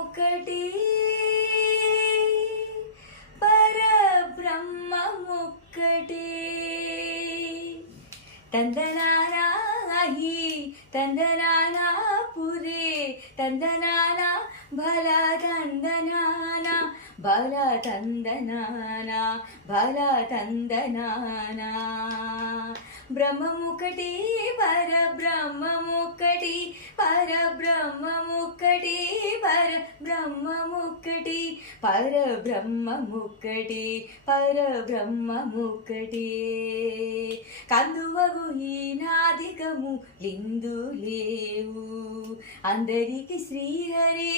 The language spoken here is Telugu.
బ్రహ్మముకటి పరబ్రహ్మముక్కటి తందనానాహి తందనానా పురే తందనానా భల తందనానా భల తందనానా భల తందనానా బ్రహ్మముకటి పరబ్రహ్మముకటి పరబ్రహ్మముకటి పరబ్రహ్మముకటి పరబ్రహ్మముకటి పరబ్రహ్మముకటి కందువగు ఈనాదికము లిందు లేవు అందరికి శ్రీహరి